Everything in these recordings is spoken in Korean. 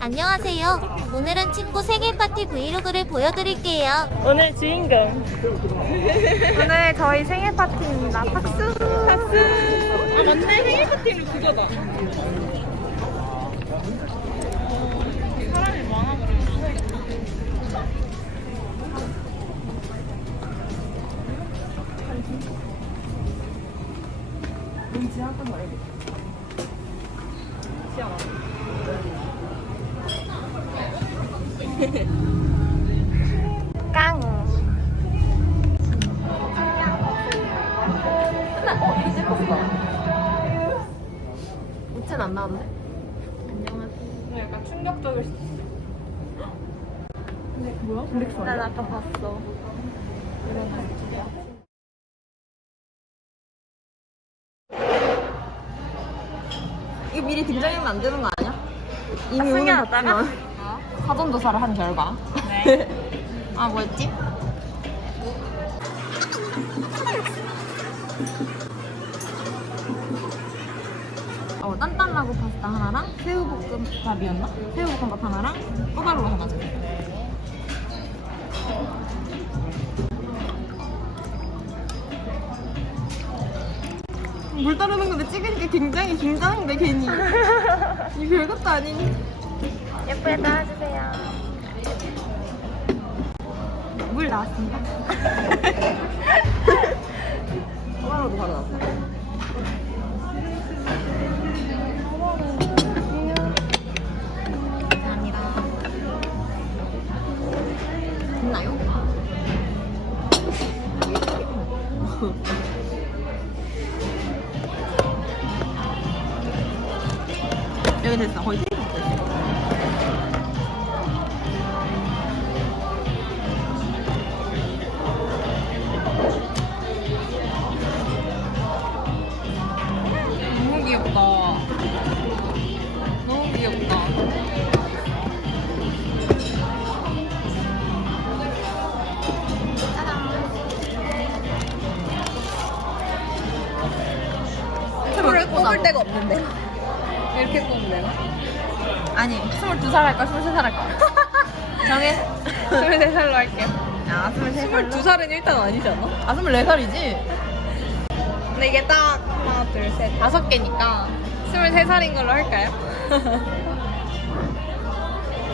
안녕하세요. 오늘은 친구 생일 파티 브이로그를 보여드릴게요. 오늘 주인공. 오늘 저희 생일 파티입니다. 박수! 박수. 아 맞네, 생일 파티는 그거다. 사람이 많아버렸네. 뭔지 한번 말해볼게. 시험. 깡! 이거 찍었어. 우체는 안 나와도 돼? 안녕하세요. 약간 충격적일 수도 있어. 뭐야? 블랙스 난 아까 봤어. 이거 미리 등장하면 안 되는 거 아니야? 이미 오늘 숨겨놨다가? 봤지만 사전 조사를 한 결과. 네. 아 뭐였지? 단단라고 파스타 하나랑 새우볶음밥이었나? 새우볶음밥 하나랑 꼬바로우 하나 줘. 물 따르는 건데 찍으니까 굉장히 긴장돼 괜히. 이 별것도 아닌. 예쁘게 따라주세요. 물 나왔습니다. 꼬바로우도 바로 나왔어. 됐나요? 여기 됐어. 거의 테이프 됐어. 너무 귀엽다. 너무 귀엽다. 손을 꼽을 데가 없는데. 이렇게 꼽으면 되나? 아니, 22살 할까? 23살 할까? 정해. 23살로 할게요. 아, 23살. 22살은 일단 아니지 않아? 아, 24살이지? 근데 이게 딱 하나, 둘, 셋, 5개니까 23살인 걸로 할까요?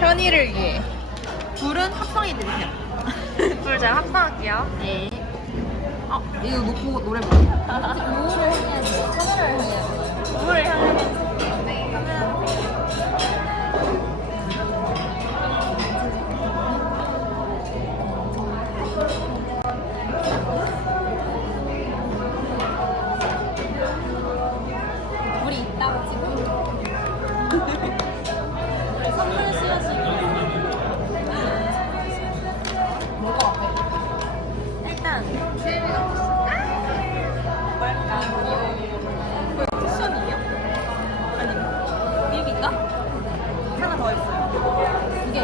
편의를 위해. 둘은 합성해 드리세요. 둘 잘 합성할게요. 네. 아, 이거 놓고 노래 부르. 노를 해야 돼. 천을 해야 돼. 누구를 향해? 네. 물이 있다고 지금. 선물 수여식. 뭐가 같아? 일단 제일비가 뭘까? 이거 쿠션이에요? 아니, 밀기인가? 하나 더 있어요. 두 개.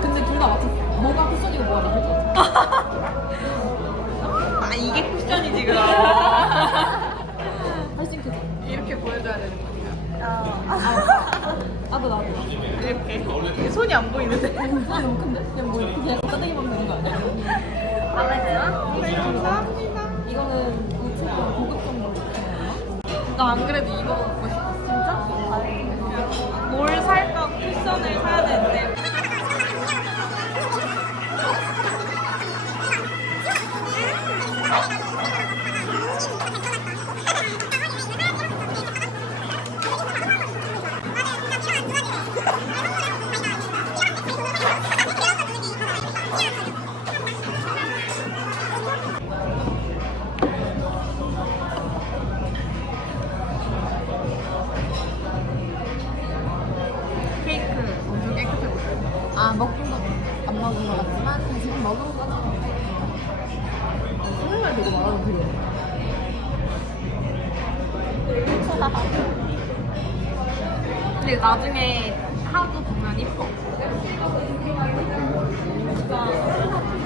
근데 둘 다 맞췄어. 뭐가 쿠션이고 뭐가 밀기인가? 아 이게 쿠션이지 그럼. 다시 싱크. 이렇게 보여줘야 되는 거니까. 나도. 이렇게. 손이 안 보이는데. 손이 너무 큰데? 그냥 뭐 이렇게 그냥 따뜻하게 먹는 되는 거 아니야? 마음에 들어? 네, 감사합니다. 이거는 우체국 고급 정도 있나? 나 안 그래도 이거 먹고 싶어. 진짜? 뭘 살까 쿠션을 사야 되는데. 케이크 엄청 깨끗해 보여요. 아, 먹은 거 안 먹은 거 같지만 지금 먹은 거는 수능을 되게 말하는 그려. 근데 나중에 하도 보면 이뻐.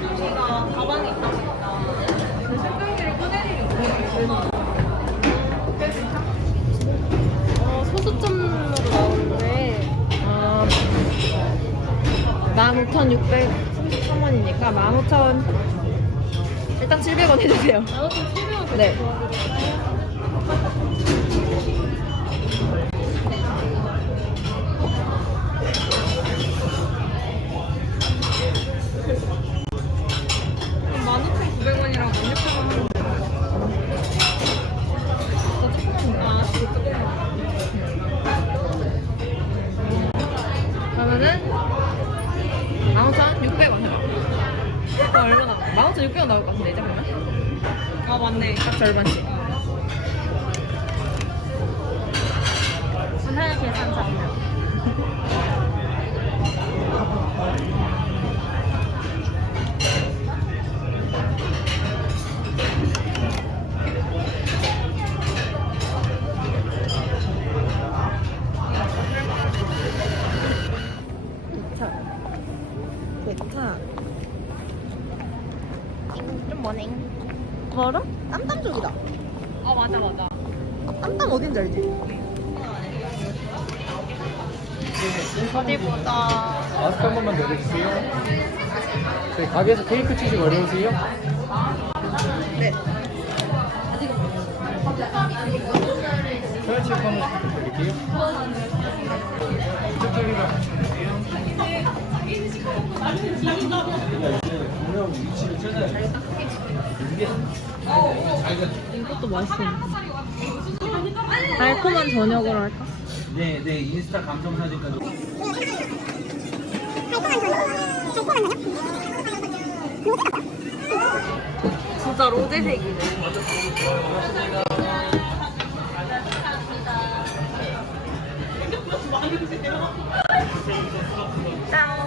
여기가 가방에 있다 보니까 색깔들이 꺼내리고 소수점으로 나오는데 15,633원이니까 15,000 일단 700원 해주세요. 15,700원 네. 그럼 15,900원이랑 16,000원 하면 돼. 아, 진짜 조금만. 그러면은 15,600원 해봐. 얼마 나와? 15,600원 나올 것 같은데 이제 보면? 아, 맞네. 딱 절반씩. 하나 계산 잘해요. 됐다. 좀 머네. 멀어? 땀땀 쪽이다. 아, 맞아, 맞아. 땀땀 어딘지 알지? 어디 보자. 마스크 한 번만 내려주세요. 저희 가게에서 케이크 치식 어려우세요? 네. 서열 체크 한번 부탁드릴게요. 이쪽쪽이랑 이것도 맛있어. 달콤한 저녁으로 할까? 네, 인스타 감성 사진까지. 진짜 로제색이네. 짠.